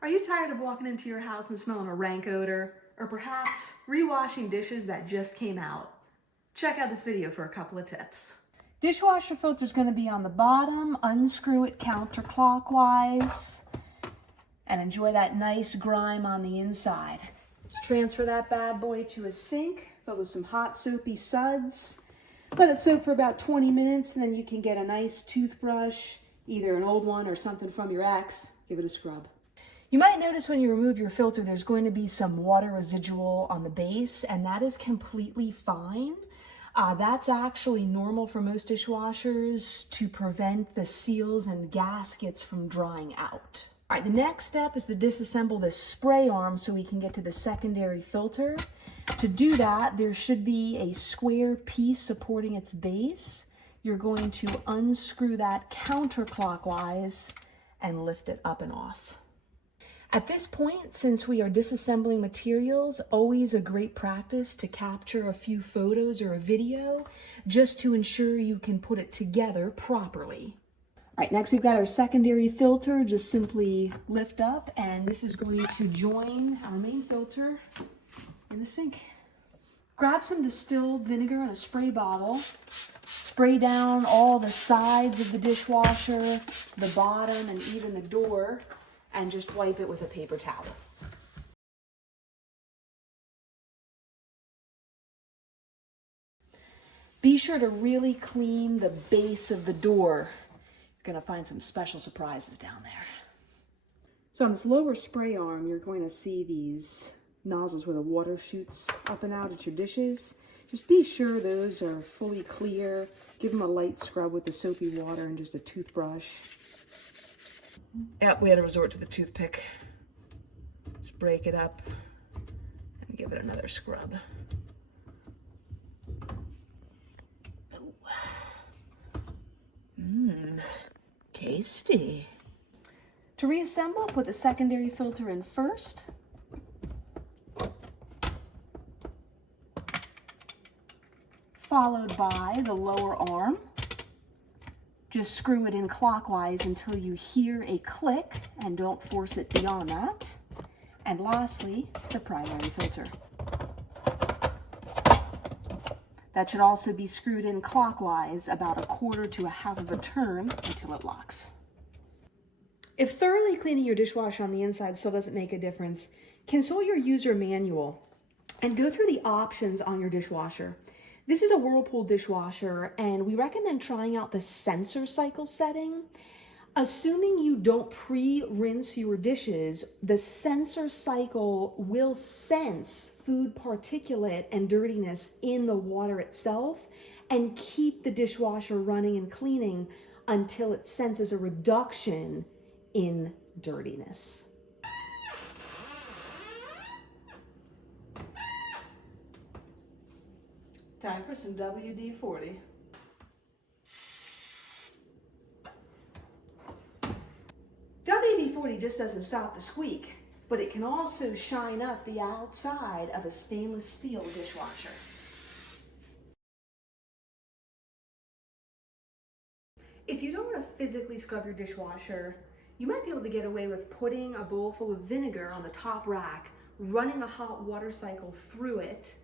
Are you tired of walking into your house and smelling a rank odor? Or perhaps rewashing dishes that just came out? Check out this video for a couple of tips. Dishwasher filter is going to be on the bottom. Unscrew it counterclockwise and enjoy that nice grime on the inside. Let's transfer that bad boy to a sink, fill with some hot soapy suds. Let it soak for about 20 minutes, and then you can get a nice toothbrush, either an old one or something from your ex. Give it a scrub. You might notice when you remove your filter, there's going to be some water residual on the base, and that is completely fine. That's actually normal for most dishwashers to prevent the seals and gaskets from drying out. All right, the next step is to disassemble this spray arm so we can get to the secondary filter. To do that, there should be a square piece supporting its base. You're going to unscrew that counterclockwise and lift it up and off. At this point, since we are disassembling materials, always a great practice to capture a few photos or a video just to ensure you can put it together properly. All right, next we've got our secondary filter. Just simply lift up, and this is going to join our main filter in the sink. Grab some distilled vinegar in a spray bottle. Spray down all the sides of the dishwasher, the bottom, and even the door, and just wipe it with a paper towel. Be sure to really clean the base of the door. You're going to find some special surprises down there. So on this lower spray arm, you're going to see these nozzles where the water shoots up and out at your dishes. Just be sure those are fully clear. Give them a light scrub with the soapy water and just a toothbrush. Yep, we had to resort to the toothpick. Just break it up and give it another scrub. Tasty. To reassemble, put the secondary filter in first. Followed by the lower arm. Just screw it in clockwise until you hear a click, and don't force it beyond that. And lastly, the primary filter. That should also be screwed in clockwise about 1/4 to 1/2 of a turn until it locks. If thoroughly cleaning your dishwasher on the inside still doesn't make a difference, consult your user manual and go through the options on your dishwasher. This is a Whirlpool dishwasher, and we recommend trying out the sensor cycle setting. Assuming you don't pre-rinse your dishes, the sensor cycle will sense food particulate and dirtiness in the water itself and keep the dishwasher running and cleaning until it senses a reduction in dirtiness. Time for some WD-40. WD-40 just doesn't stop the squeak, but it can also shine up the outside of a stainless steel dishwasher. If you don't want to physically scrub your dishwasher, you might be able to get away with putting a bowl full of vinegar on the top rack, running a hot water cycle through it,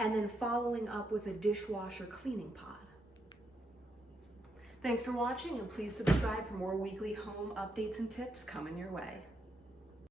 and then following up with a dishwasher cleaning pod. Thanks for watching, and please subscribe for more weekly home updates and tips coming your way.